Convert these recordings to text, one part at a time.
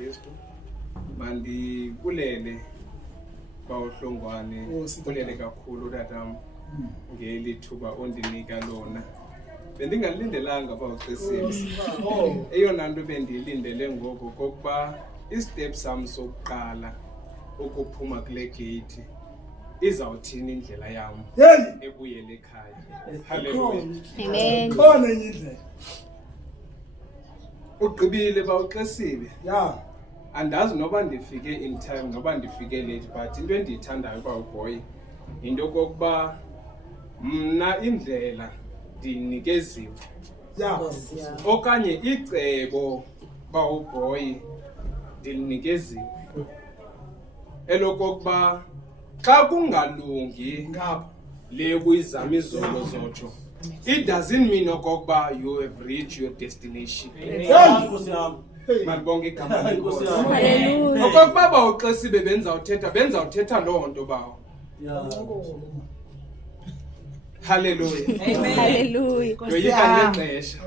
Kristu. Mandibulele bawuhlongwane, sibulele kakhulu tatam ngeli thuba ondinika lona. Bendingalindelanga bawuxesile. Eyona nto bendiyilindele ngoko kokuba istep sam sokuqala ukuphuma kule gate izawuthini indlela yam ebuyele ekhaya. Hallelujah. Amen. Khona enye indlela. Ugqibile bawuxesile. Yeah. Andazi noba ndifike in time noba ndifike late, but into endiyithandayo bawuboy into kokuba mna indlela ndinikeziwe. Yeah. Okanye icebo bawuboy ndinikeziwe. Elokokuba xa kungalungi ngapha le kuyizama izolo zotsho, it doesn't mean okokuba you have reached your destination. Malibonke igama lenkosi. Hallelujah. Okokuba bawuxesibe benzawuthetha loo nto bawo. Hallelujah. Hallelujah. Yoyika nexesha.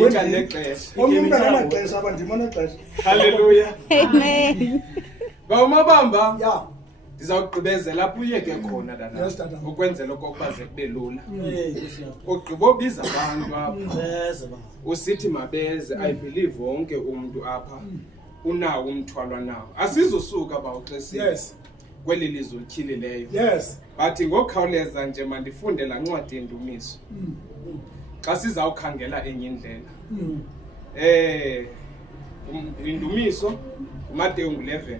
Yoyika nexesha. umuntu anamaxesha abandima nexesha. Hallelujah. Amen. Bawumabamba. Yeah. Ndizawugqibezela apho uyeke khona dada. Yes, dada. Ukwenzela okokuba ze kube lula. Ugqiba obiza abantu apha. Usithi mabeze. I believe wonke umuntu apha unawo umthwalo nawo. Asizosuka bawuxesile. Yes. Kweli lizwe lityhilileyo. Yes. Bathi ngokhawuleza nje mandifunde la ncwadi yendumiso. Xa sizawukhangela enye indlela. Indumiso uMateyu 11.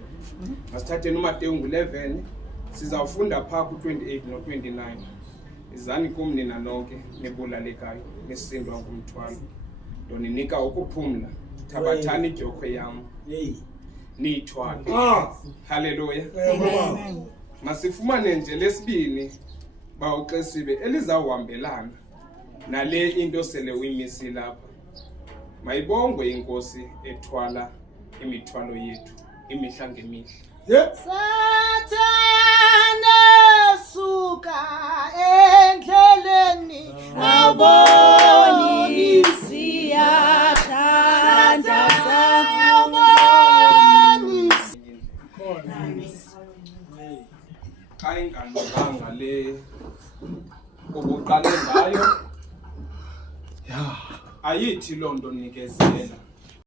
Masithatheni uMateyu 11 sizawufunda pha ku-28 no-29. Izani kum nina nonke nibulalekayo nesindwa ngumthwalo. Ndoninika ukuphumla. Thabathani idyokwe yam. Niyithwale. Hallelujah. Amen. Masifumane nje lesibini bawuxesibe elizawuhambelana nale into sele uyimisile lapha. Mayibongwe inkosi ethwala imithwalo yethu imihla ngemihla. Yeah. Sathane suka endleleni Awuboni siyathandaza. Xa ingalunganga le ubuqale ngayo ayithi loo nto nikezela.